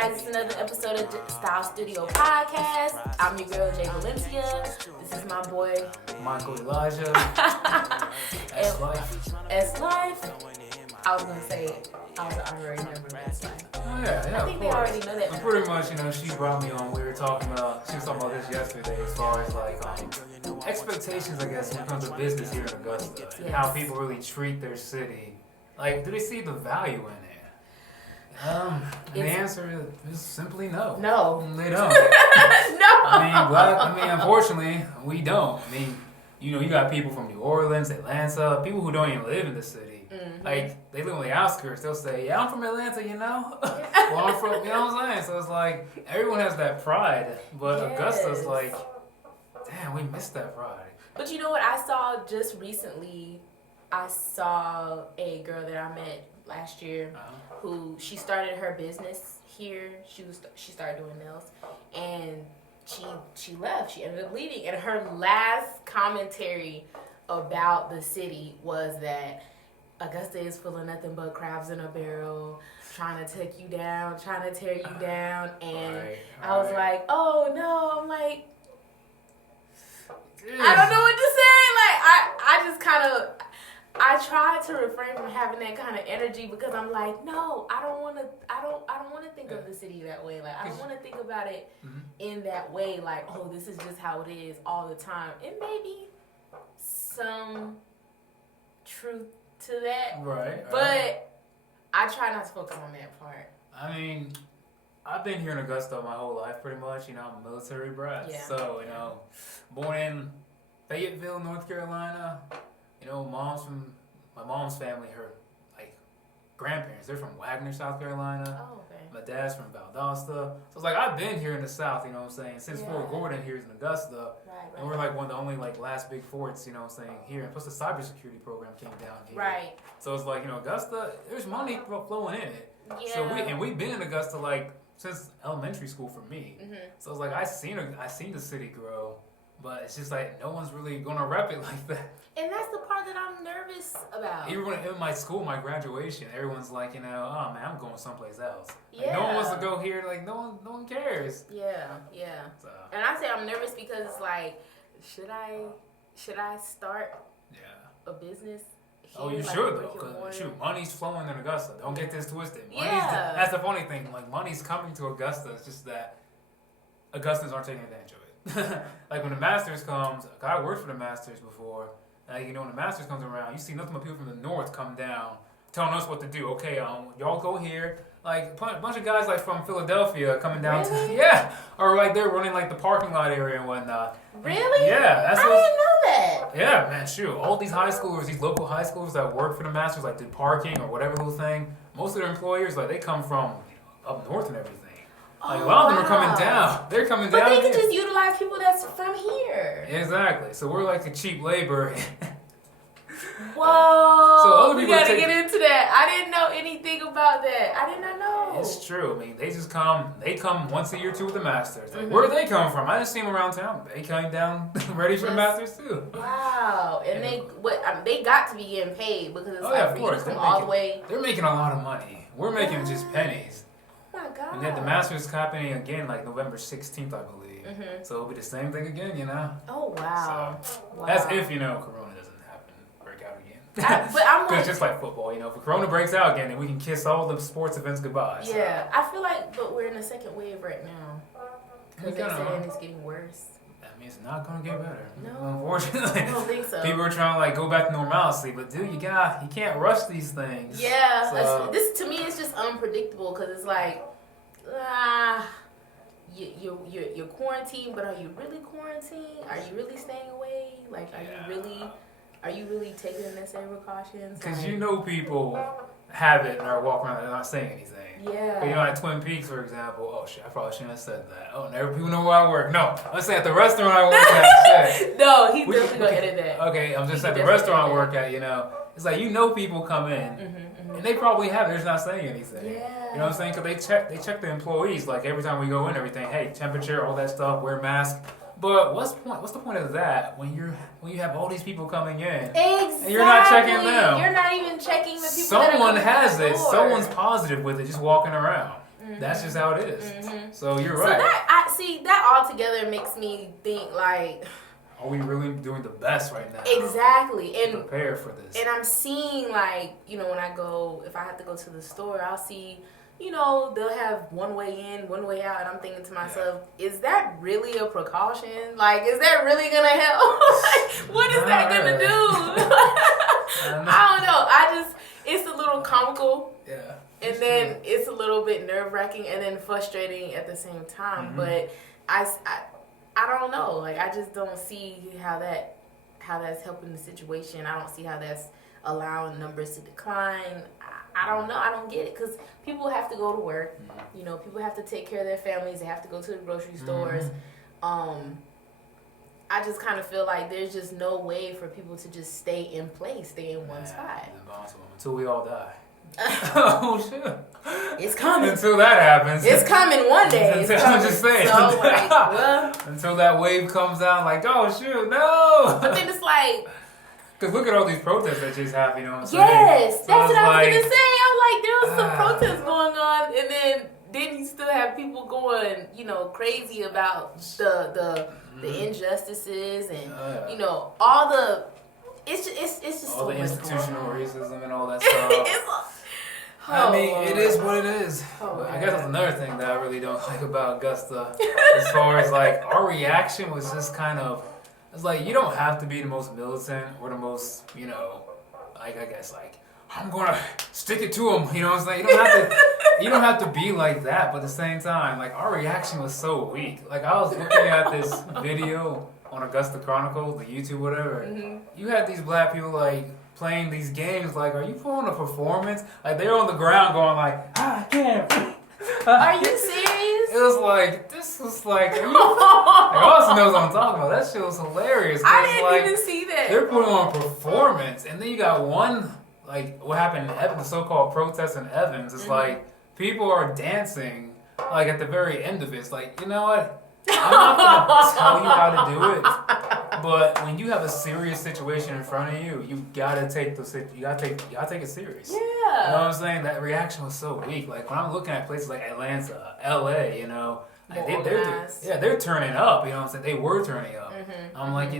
guys, it's another episode of Style Studio Podcast. I'm your girl, J.Valencia. This is my boy, Michael Elijah. SLife. I was going to say, I already know SLife. Oh, yeah, I think they already know that. But pretty much, she brought me on. She was talking about this yesterday as far as expectations, I guess, when it comes to business here in Augusta. Yes. And how people really treat their city. Like, do they see the value in it? The answer is simply no. No. They don't. No. Unfortunately, we don't. You got people from New Orleans, Atlanta, people who don't even live in the city. Mm-hmm. Like, they live on the outskirts. They'll say, yeah, I'm from Atlanta, Well, I'm from, you know what I'm saying? So it's like, everyone has that pride. But Yes. Augusta's like, damn, we missed that pride. But you know what I saw just recently? I saw a girl that I met last year who she started her business here. She started doing nails, and she left. She ended up leaving, and her last commentary about the city was that Augusta is full of nothing but crabs in a barrel, trying to take you down, trying to tear you down. And I was like, oh no. I'm like, I don't know what to say. Like, I just kind of, I try to refrain from having that kind of energy because I'm like, no, I don't want to think of the city that way. Like, I don't want to think about it in that way. Like, oh, this is just how it is all the time. It may be some truth to that, Right. but I try not to focus on that part. I've been here in Augusta my whole life, pretty much. I'm a military brat. Yeah. So, born in Fayetteville, North Carolina. My mom's family, her grandparents, they're from Wagner, South Carolina. Oh, okay. My dad's from Valdosta. So it's like I've been here in the South, since Fort Gordon here is in Augusta. Right. And we're one of the only last big forts, here. And plus the cybersecurity program came down here. Right. So it's Augusta, there's money flowing in it. Yeah. So we've been in Augusta since elementary school for me. Mm-hmm. So it's I seen the city grow, but it's just no one's really gonna rep it like that. And that's the part that I'm nervous about. Even in my school, my graduation, everyone's oh man, I'm going someplace else. Yeah. No one wants to go here. No one cares. Yeah. So, And I say I'm nervous because it's should I start a business here? Oh, you should though, because money's flowing in Augusta. Don't get this twisted. Yeah. That's the funny thing. Money's coming to Augusta. It's just that Augustans aren't taking advantage of it. When the Masters comes, I worked for the Masters before. When the Masters comes around, you see nothing but people from the north come down, telling us what to do. Okay, y'all go here. A bunch of guys from Philadelphia coming down Really? or they're running the parking lot area and whatnot. Really? Yeah, I didn't know that. Yeah, man, shoot. All these high schoolers, these local high schoolers that work for the Masters, did parking or whatever little thing. Most of their employers, they come from up north and everything. A lot of them are coming down. They're coming down. But they can just utilize people that's from here. Exactly. So we're the cheap labor. Whoa. So other we people gotta get into that. I didn't know anything about that. I did not know. It's true. They just come. They come once a year too with the Masters. Where do they come from? I didn't see them around town. They came down ready for the Masters too. Wow. And they got to be getting paid because it's of course. From all the way. They're making a lot of money. We're making just pennies. Oh my God. And then the Masters is happening again November 16th, I believe. So it'll be the same thing again, Oh wow. So, wow. That's if Corona doesn't break out again. But I'm Because just like football, if Corona breaks out again, then we can kiss all the sports events goodbye. So. Yeah, I feel but we're in a second wave right now. Because they're saying it's getting worse. That means it's not gonna get better. No, unfortunately. I don't think so. People are trying to go back to normalcy, but dude, you can't rush these things. Yeah, so, this to me is just unpredictable because it's you're quarantined, but are you really quarantined? Are you really staying away? Are you really taking the necessary precautions? Because people have it and are walking around and not saying anything. Yeah. But at Twin Peaks, for example, oh shit, I probably shouldn't have said that. Oh, never people know where I work. No, let's say at the restaurant I work at. No, he's definitely gonna edit that. Okay, I'm just at the restaurant I work at. It's people come in and they probably have it. They're just not saying anything. Yeah. You know what I'm saying? Because they check the employees every time we go in, everything. Hey, temperature, all that stuff. Wear mask. But what's the point of that when you have all these people coming in? Exactly. And you're not checking them. You're not even checking the people. Someone that are has it. door. Someone's positive with it, just walking around. That's just how it is. So you're so right. That altogether makes me think like, are we really doing the best right now? Exactly. And prepare for this. And I'm seeing like, when I go, if I have to go to the store, I'll see, they'll have one way in, one way out, and I'm thinking to myself, is that really a precaution? Like, is that really gonna help? Like, what is that gonna do? I don't know. It's a little comical. Yeah. And then it's a little bit nerve-wracking and then frustrating at the same time. But I don't know. Like, I just don't see how that's helping the situation. I don't see how that's allowing numbers to decline. I don't know. I don't get it because people have to go to work. People have to take care of their families. They have to go to the grocery stores. I just kind of feel like there's just no way for people to just stay in one spot. It's impossible until we all die. Oh shit! It's coming. Until that happens. It's coming one day. I'm just saying. So, like, well, until that wave comes down, like, oh shoot, no. But then it's like, because look at all these protests that just happened. You know what I'm saying? Yes, so that's what I was like, gonna say. I'm like, there was some protests going on, and then you still have people going, crazy about the injustices and all the. It's just all so the much institutional racism and all that stuff. I mean, it is what it is. I guess that's another thing that I really don't like about Augusta. As far as like our reaction was just kind of, it's like you don't have to be the most militant or the most, like I guess like I'm gonna stick it to them. You know what I'm saying? You don't have to be like that. But at the same time, like our reaction was so weak. Like I was looking at this video on Augusta Chronicles, the YouTube, whatever. You had these black people like playing these games. Like, are you putting a performance? Like they're on the ground going like, I can't. Are you serious? It was like like Austin knows what I'm talking about. That shit was hilarious. I didn't like, even see that. They're putting on a performance, and then you got one like what happened in Evans, the so-called protest in Evans. It's like people are dancing like at the very end of it. It's like, you know what? I'm not gonna tell you how to do it, but when you have a serious situation in front of you, you gotta take it serious. Yeah. You know what I'm saying? That reaction was so weak. Like when I'm looking at places like Atlanta, LA, like they're turning up. You know what I'm saying? They were turning up. I'm like,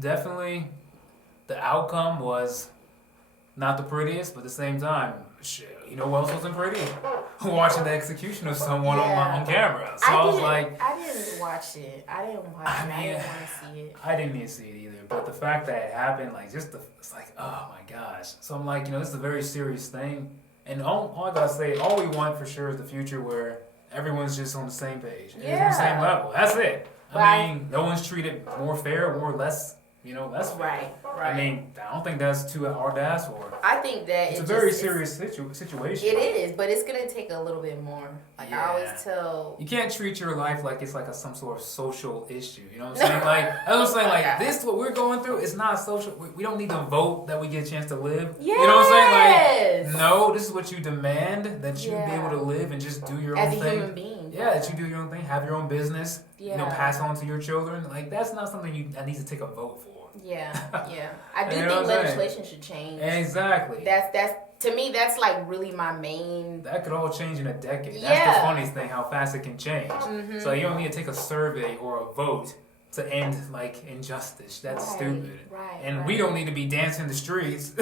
definitely, the outcome was not the prettiest, but at the same time, shit. You know what else wasn't pretty? Watching the execution of someone on camera. So I was like, I didn't watch it. I didn't want to see it. I didn't need to see it either. But the fact that it happened, like, it's like, oh my gosh. So I'm like, this is a very serious thing. And all I gotta say, all we want for sure is the future where everyone's just on the same page. On the same level. That's it. I mean, no one's treated more fair or less fair. Right. I mean, I don't think that's too hard to ask for. I think that it's a very serious situation. It is, but it's gonna take a little bit more. Like I always tell, you can't treat your life like it's like some sort of social issue. You know what I'm saying? Like I was saying, like this, what we're going through, it's not social. We don't need to vote that we get a chance to live. Yes. You know what I'm saying? Like no, this is what you demand, that you be able to live and just do your own thing. As a human being. Yeah, that you do your own thing, have your own business. Yeah. Pass on to your children. Like that's not something that needs to take a vote for. Yeah. I do think legislation should change. Exactly. That's to me, that's like really my main. That could all change in a decade. That's the funniest thing, how fast it can change. So you don't need to take a survey or a vote to end like injustice. That's stupid. And we don't need to be dancing the streets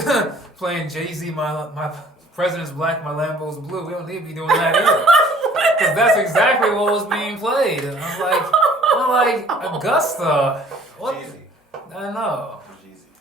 playing Jay-Z, my president's black, my Lambo's blue. We don't need to be doing that either. Because that's exactly what was being played. And I'm like Augusta. What? Jeezy. I don't know.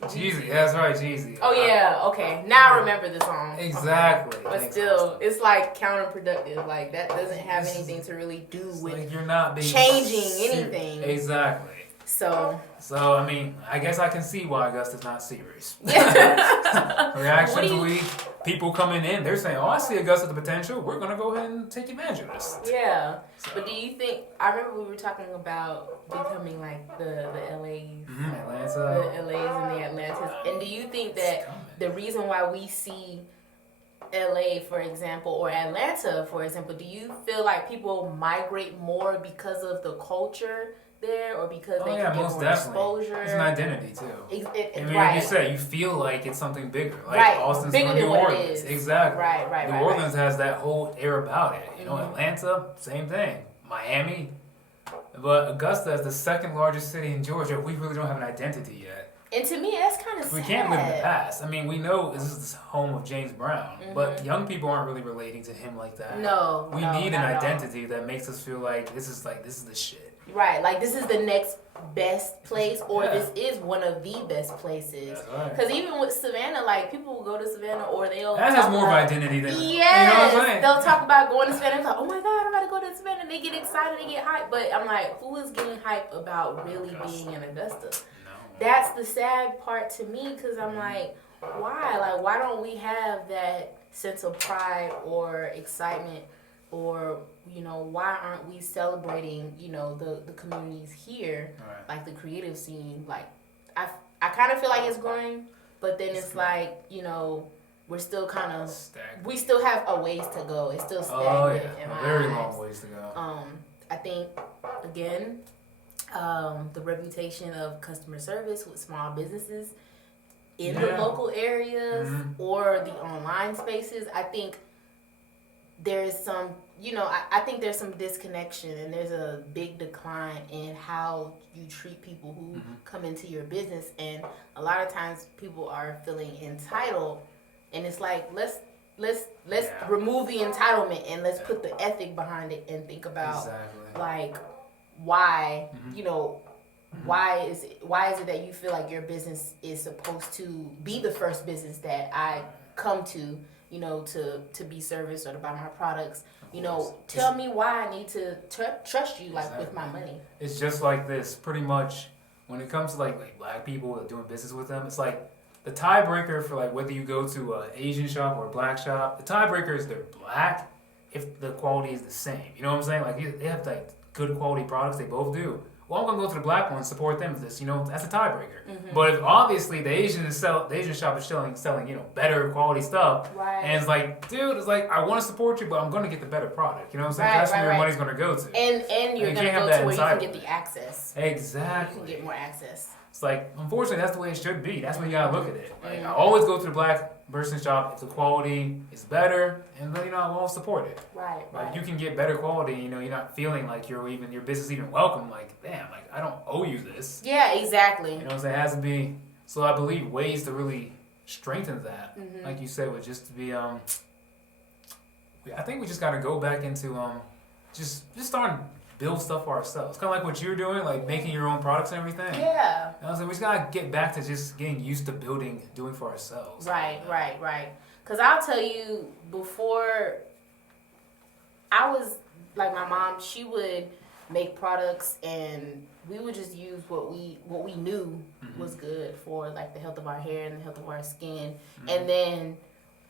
Jeezy, that's right, Jeezy. Oh yeah, okay. Now I remember the song. Exactly. But still, it's like counterproductive. Like that doesn't have anything to really do with like you're not being changing anything. Exactly. So I mean, I guess I can see why Augusta's not serious. Reactions weak. People coming in, they're saying, "Oh, I see Augusta the potential. We're gonna go ahead and take advantage of this." Yeah. So. But do you think? I remember we were talking about becoming like the LAs, Atlanta, the LAs and the Atlantas. And do you think that the reason why we see LA, for example, or Atlanta, for example, do you feel like people migrate more because of the culture there or because they can get most more definitely. exposure. It's an identity too. Right. Like you said, you feel like it's something bigger. Like right. Austin's Bigger from than New what Orleans. it is. Exactly. Right. New Orleans has that whole air about it. You know, Mm-hmm. Atlanta, same thing. Miami. But Augusta is the second largest city in Georgia. We really don't have an identity yet. And to me, that's kind of sad. We can't live in the past. I mean, we know this is the home of James Brown, but young people aren't really relating to him like that. No, we need an identity that makes us feel like this is the shit. Right, like this is the next best place, or this is one of the best places. Because even with Savannah, like people will go to Savannah, or they'll that has more of identity than yes, you know what I'm saying? They'll talk about going to Savannah. Like, oh my God, I'm about to go to Savannah. They get excited, they get hyped. But I'm like, who is getting hyped about really being in Augusta? That's the sad part to me, because I'm like, why? Like, why don't we have that sense of pride or excitement, or, you know, why aren't we celebrating, you know, the communities here, like the creative scene? Like, I kind of feel like it's growing, but then it's like, you know, we're still kind of, we still have a ways to go. It's still stagnant in my very eyes. long ways to go. I think, again, the reputation of customer service with small businesses in the local areas or the online spaces, I think there's some, you know, I think there's some disconnection, and there's a big decline in how you treat people who come into your business. And a lot of times people are feeling entitled, and it's like, let's remove the entitlement and let's put the ethic behind it and think about like why, you know, why is it that you feel like your business is supposed to be the first business that I come to, you know, to be serviced or to buy my products? You know, tell me why I need to trust you, like with my money. It's just like this, pretty much. When it comes to like black people doing business with them, it's like the tiebreaker for like whether you go to an Asian shop or a black shop. The tiebreaker is they're black if the quality is the same. You know what I'm saying? Like they have like good quality products. They both do. Well, I'm gonna go to the black one and support them with this. You know, that's a tiebreaker. But if obviously the Asian shop is selling, you know, better quality stuff, and it's like, dude, it's like I want to support you, but I'm gonna get the better product. You know what I'm saying? That's where your money's gonna go to. And you're gonna go to where you can get the access. Exactly. You can get more access. It's like, unfortunately, that's the way it should be. That's when you gotta look at it. Like I always go to the black person shop if the quality is better, and then, you know, I won't support it. Right. You can get better quality. You know, you're not feeling like your business even welcome. Like, damn, like I don't owe you this. Yeah, exactly. You know what I'm saying? It has to be. So I believe ways to really strengthen that, like you said, would just to be I think we just gotta go back into just start build stuff for ourselves. Kind of like what you're doing, like making your own products and everything. Yeah. You know, so we just gotta get back to just getting used to doing for ourselves. Right. Because I'll tell you, before I was like my mom, she would make products, and we would just use what we knew was good for like the health of our hair and the health of our skin, and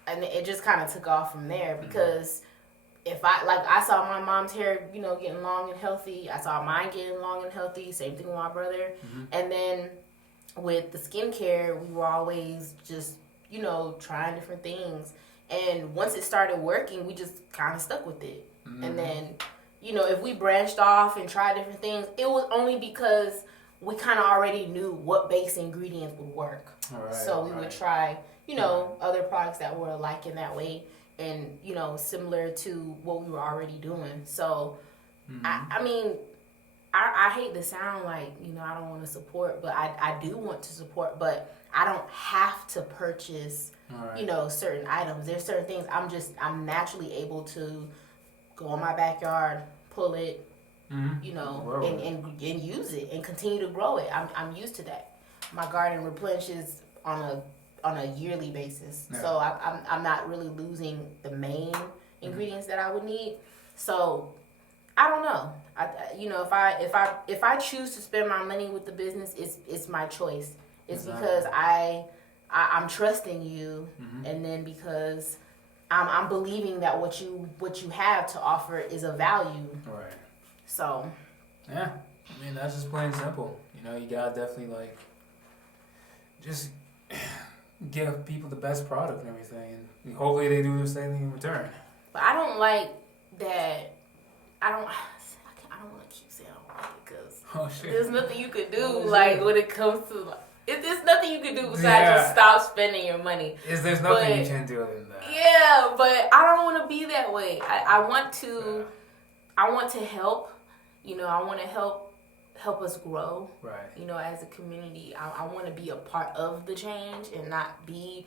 it just kind of took off from there because. If I saw my mom's hair, you know, getting long and healthy. I saw mine getting long and healthy. Same thing with my brother. And then with the skincare, we were always just, you know, trying different things. And once it started working, we just kind of stuck with it. And then, you know, if we branched off and tried different things, it was only because we kind of already knew what base ingredients would work. So we would try, you know, other products that were alike in that way. And, you know, similar to what we were already doing. So, I mean, I hate to sound like, you know, I don't want to support, but I do want to support, but I don't have to purchase, you know, certain items. There's certain things I'm naturally able to go in my backyard, pull it, you know, and use it and continue to grow it. I'm used to that. My garden replenishes on a yearly basis, so I'm not really losing the main ingredients that I would need. So I don't know. You know, if I choose to spend my money with the business, it's my choice. It's because I'm trusting you, and then because I'm believing that what you have to offer is of value. Right. So. Yeah, I mean that's just plain simple. You know, you gotta definitely like just give people the best product and everything, and hopefully they do the same thing in return. But I don't like that. I don't want to keep saying I don't like it because Oh shit. There's nothing you could do like when it comes to there's nothing you can do besides just stop spending your money. There's nothing you can do other than that. Yeah, but I don't want to be that way. I want to help. I want to help us grow. Right. As a community, I want to be a part of the change and not be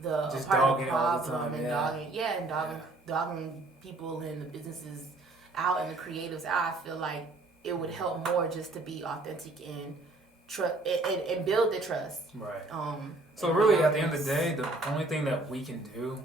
the just part dogging of the problem all the time. and dogging people and the businesses out and the creatives out. I feel like it would help more just to be authentic and build the trust. Right. So really, at the end of the day, the only thing that we can do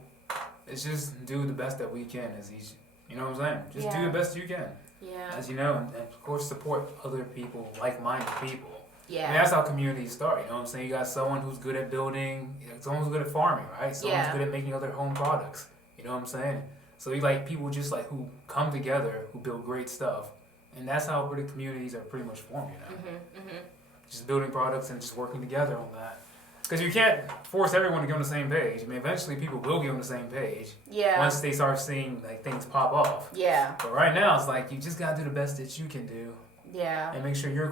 is just do the best that we can as each. You know what I'm saying? Just do the best you can. Yeah. As you know, and of course support other people, like-minded people. Yeah. I mean, that's how communities start. You know what I'm saying? You got someone who's good at building, someone who's good at farming, right? Someone's good at making other home products. You know what I'm saying? So you like people just like who come together, who build great stuff, and that's how pretty communities are pretty much formed. Just building products and just working together on that. Because you can't force everyone to get on the same page. I mean, eventually people will get on the same page. Yeah. Once they start seeing like things pop off. Yeah. But right now, it's like you just gotta do the best that you can do. Yeah. And make sure your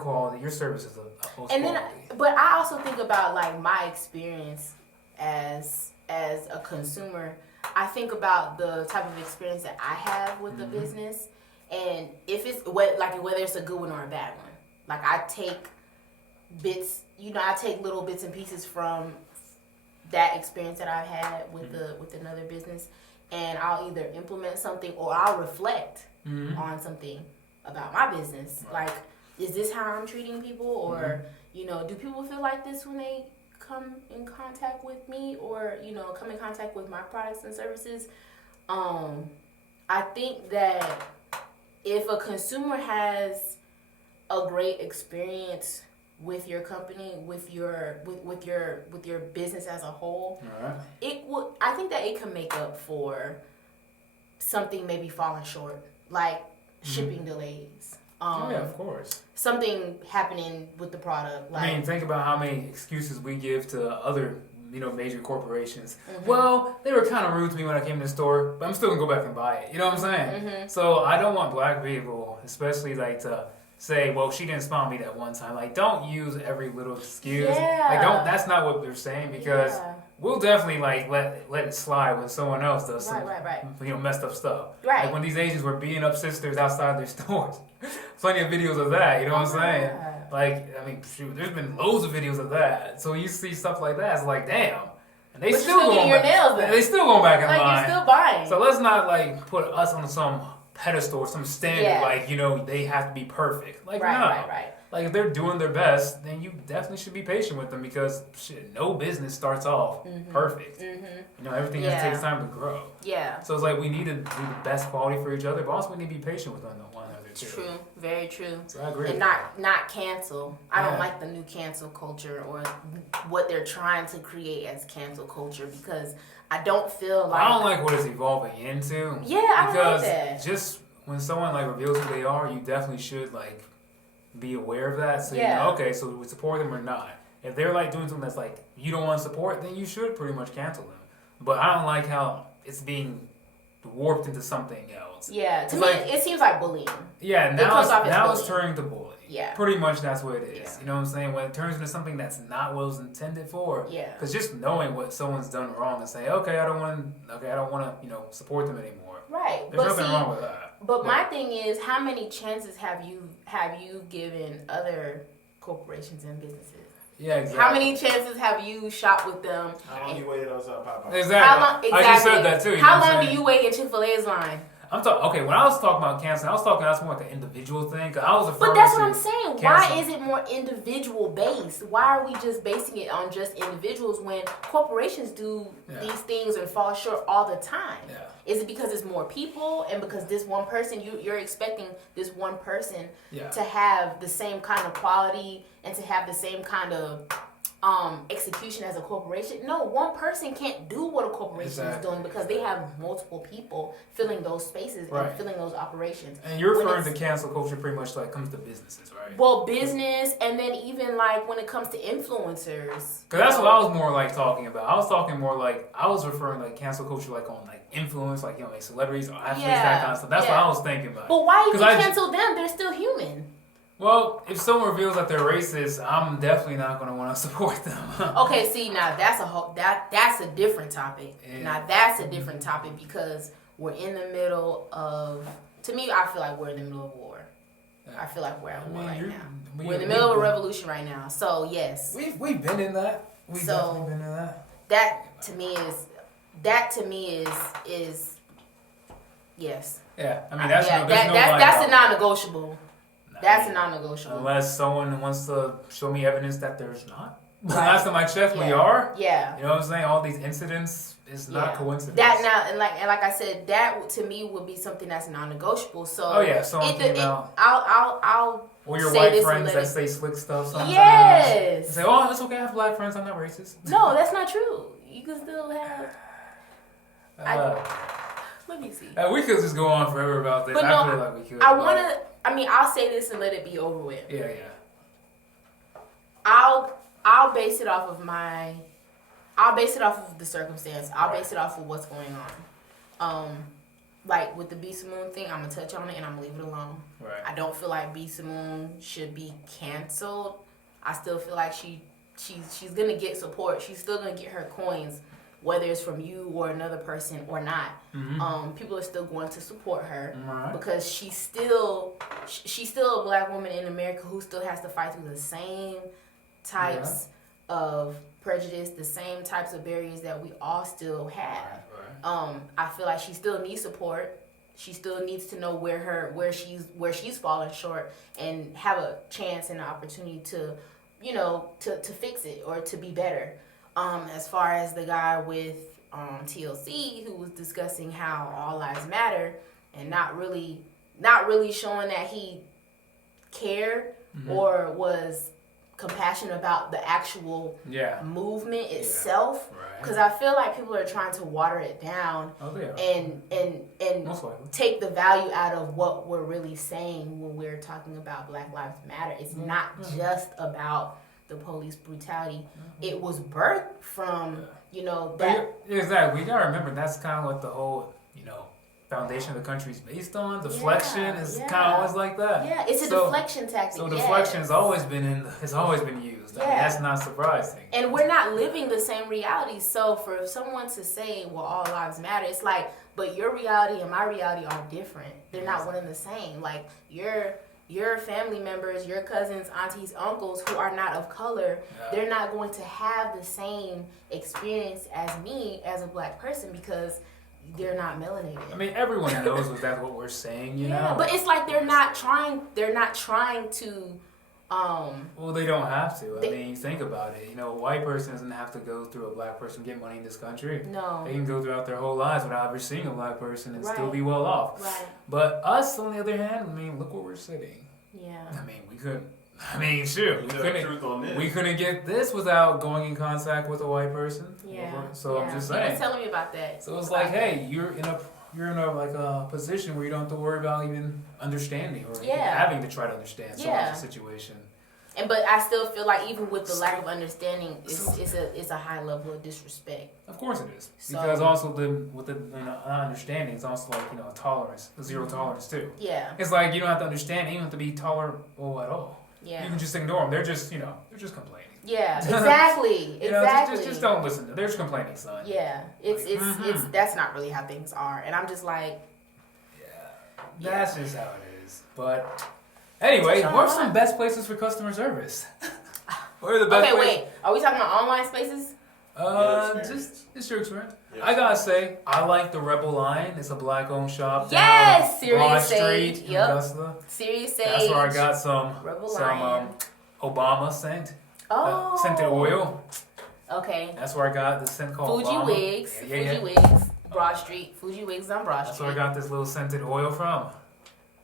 service is the most and quality. But I also think about like my experience as a consumer. I think about the type of experience that I have with the business, and if it's whether it's a good one or a bad one. Like I take bits, I take little bits and pieces from that experience that I've had with another business, and I'll either implement something or I'll reflect on something about my business. Like, is this how I'm treating people, or do people feel like this when they come in contact with me, or come in contact with my products and services? I think that if a consumer has a great experience with your company, with your business as a whole, I think that it can make up for something maybe falling short, like shipping delays. Of course. Something happening with the product. Like, I mean, think about how many excuses we give to other, major corporations. Well, they were kind of rude to me when I came to the store, but I'm still gonna go back and buy it. You know what I'm saying? So I don't want black people, especially like to say, well, she didn't smile at me that one time. Like, don't use every little excuse. Yeah. Like, that's not what they're saying, because we'll definitely like let it slide when someone else does some messed up stuff. Right. Like when these Asians were beating up sisters outside their stores. Plenty of videos of that, you know what I'm saying? Like, I mean, shoot, there's been loads of videos of that. So you see stuff like that, it's like, damn. And they still going your nails back. They still going back in line. Like, you're still buying. So let's not like put us on some pedestal or some standard like, they have to be perfect. Like, no. Right. Like, if they're doing their best, then you definitely should be patient with them, because no business starts off perfect. Everything takes time to grow. Yeah. So it's like we need to do the best quality for each other, but also we need to be patient with one another too. True. Very true. So I agree. And not cancel. I don't like the new cancel culture or what they're trying to create as cancel culture, because I don't feel like... I don't like what it's evolving into. Yeah, I don't like that. Because just when someone like reveals who they are, you definitely should like be aware of that. So you know, okay, so we support them or not. If they're like doing something that's like you don't want to support, then you should pretty much cancel them. But I don't like how it's being warped into something else. Yeah, to me, it seems like bullying. Yeah, now it's turning to bullying. Yeah. Pretty much that's what it is. Yeah. You know what I'm saying? When it turns into something that's not what it was intended for. Yeah. Because just knowing what someone's done wrong and saying, okay, I don't want to, support them anymore. Right. There's nothing wrong with that. But my thing is, how many chances have you given other corporations and businesses? Yeah, exactly. How many chances have you shopped with them? How long you waited outside Popeye? Exactly. I just said that too. How long do you wait in Chick-fil-A's line? When I was talking about canceling, that's more like an individual thing. Cause I was but that's what I'm saying. Why is it more individual based? Why are we just basing it on just individuals when corporations do these things and fall short all the time? Yeah. Is it because it's more people, and because this one person, you're expecting this one person to have the same kind of quality and to have the same kind of execution as a corporation? No, one person can't do what a corporation is doing, because they have multiple people filling those spaces and filling those operations. And you're referring to cancel culture pretty much like comes to businesses, right? Well, business, and then even like when it comes to influencers. Because that's what I was more like talking about. I was talking more like, I was referring like cancel culture like on like influence, like, like celebrities or athletes, that kind of stuff. That's what I was thinking about. But why even cancel them? They're still human. Well, if someone reveals that they're racist, I'm definitely not going to want to support them. Okay, see, now that's a different topic. Yeah. Now that's a different topic because we're in the middle of. To me, I feel like we're in the middle of war. I feel like we're at war right now. We're in the middle of a revolution right now. So yes, we've been in that. We've definitely been in that. That to me is yes. Yeah, I mean that's that's a non-negotiable. That's a non-negotiable. Unless someone wants to show me evidence that there's not. Right. Last time I checked, we are. Yeah. You know what I'm saying? All these incidents is not coincidence. That now and like I said, that to me would be something that's non-negotiable. So I'll or your white friends that say slick stuff sometimes. Yes. And say, oh, it's okay, I have black friends, I'm not racist. No, that's not true. You can still have. Let me see. We could just go on forever about this. But I feel like we could. I'll say this and let it be over with. Yeah. I'll base it off of the circumstance. I'll base it off of what's going on. Like with the B. Simone thing, I'm gonna touch on it and I'm gonna leave it alone. Right. I don't feel like B. Simone should be canceled. I still feel like she's gonna get support. She's still gonna get her coins, whether it's from you or another person or not. Mm-hmm. People are still going to support her because she's still a black woman in America who still has to fight through the same types of prejudice, the same types of barriers that we all still have. I feel like she still needs support. She still needs to know where she's fallen short and have a chance and an opportunity to fix it or to be better. As far as the guy with TLC who was discussing how all lives matter and not really showing that he cared or was compassionate about the actual movement itself, because I feel like people are trying to water it down and take the value out of what we're really saying when we're talking about Black Lives Matter. It's not just about the police brutality. It was birthed from that. Exactly. We gotta remember that's kind of what the whole foundation of the country is based on. Deflection is kind of always like that. Yeah, it's a deflection tactic. So deflection has always been used. I mean, that's not surprising. And we're not living the same reality. So for someone to say, "Well, all lives matter," it's like, but your reality and my reality are different. They're not one and the same. Like your family members, your cousins, aunties, uncles who are not of color, they're not going to have the same experience as me as a black person because they're not melanated. I mean, everyone knows that's what we're saying, you know? But it's like they're not trying to well, they don't have to. I mean, think about it. A white person doesn't have to go through a black person to get money in this country. No. They can go throughout their whole lives without ever seeing a black person and still be well off. Right. But us, on the other hand, I mean, look where we're sitting. Yeah. I mean, we couldn't. I mean, shoot, we couldn't get this without going in contact with a white person. Yeah. So I'm just saying. You were telling me about that. So it's like, hey, you're in a position where you don't have to worry about even understanding or having to try to understand someone's situation. But I still feel like even with the lack of understanding, it's a high level of disrespect. Of course it is, because also with the understanding, it's also like a tolerance, a zero tolerance too. Yeah. It's like you don't have to understand, you don't have to be tolerable at all. Yeah. You can just ignore them. They're just they're just complaining. Yeah. Exactly. Exactly. Just don't listen. They're just complaining, son. Yeah. It's that's not really how things are, and I'm just like. Yeah. That's just how it is, but. Anyway, what are some best places for customer service? What are the best places? Wait. Are we talking about online spaces? Just your experience. Yeah. I gotta say, I like the Rebel Line. It's a black-owned shop. Yes, Serious Sage. Yep. Serious Sage. That's where I got some Obama scent. Scented oil. Okay. That's where I got the scent called Fuji Obama. Wigs. Fuji Wigs. Broad Street. Fuji Wigs on Broad Street. That's where I got this little scented oil from.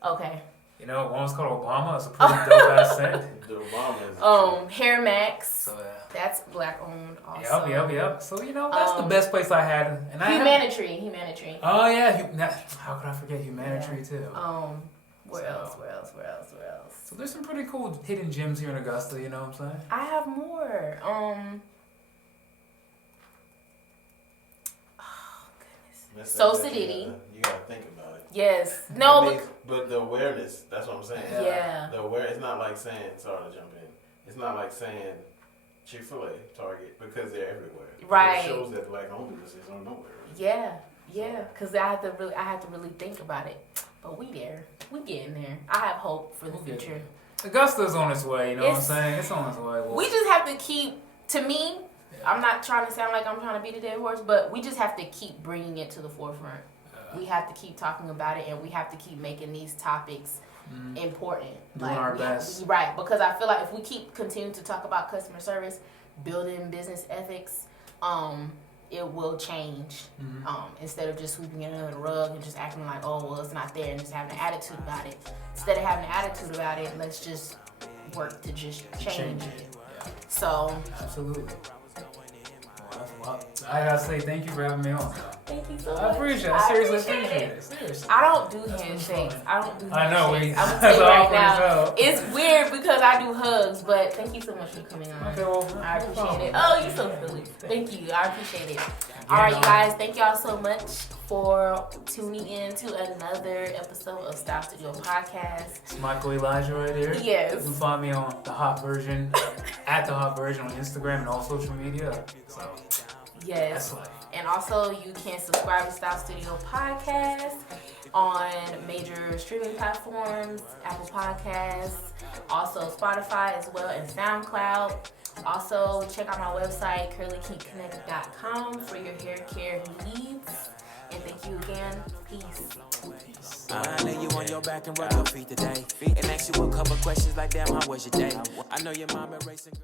Okay. One was called Obama. It's a pretty dope ass scent. The Obama is Hair Max. So, that's black owned also. Yep. So that's the best place I had. And Humanitary. Oh yeah, how could I forget Humanitary too? Where else? So there's some pretty cool hidden gems here in Augusta. You know what I'm saying? I have more. Oh goodness. Sosa Diddy. You gotta think about it. Yes. No, but the awareness, that's what I'm saying. Yeah. The awareness, it's not like saying, sorry to jump in, it's not like saying Chick-fil-A, Target, because they're everywhere. Right. It shows that black-owned businesses are nowhere. Yeah, because I had to really think about it. But we getting there. I have hope for the future. Augusta's on its way, you know what I'm saying? It's on its way. Well, We just have to keep, to me, I'm not trying to sound like I'm trying to beat a dead horse, but we just have to keep bringing it to the forefront. We have to keep talking about it, and we have to keep making these topics important. Doing our best. Right, because I feel like if we keep continuing to talk about customer service, building business ethics, it will change. Instead of just sweeping it under the rug and just acting like, oh, well, it's not there, and just having an attitude about it. Instead of having an attitude about it, let's just work to just change it. Yeah. So. Absolutely. Well, I gotta say thank you for having me on. Thank you so much. I appreciate it. I seriously appreciate it. Seriously. I don't do handshakes. I don't do handshakes. I know. I'm gonna tell you That's right awkward as now. hell. It's weird because I do hugs, but thank you so much for coming on. Okay, well, I appreciate it. Oh, you're so silly. Thank you. I appreciate it. All right, you guys. Thank y'all so much for tuning in to another episode of Style Studio Podcast. It's Michael Elijah right here. Yes. You can find me on The Hot Version, at The Hot Version on Instagram and all social media. So, yes. that's life. And also, you can subscribe to Style Studio Podcast on major streaming platforms, Apple Podcasts, also Spotify as well, and SoundCloud. Also, check out my website, curlykinkconnect.com, for your hair care needs. And thank you again. Peace. I lay you on your back and rub your feet today. And ask you a couple questions like, damn, how was your day? I know your mom erasing.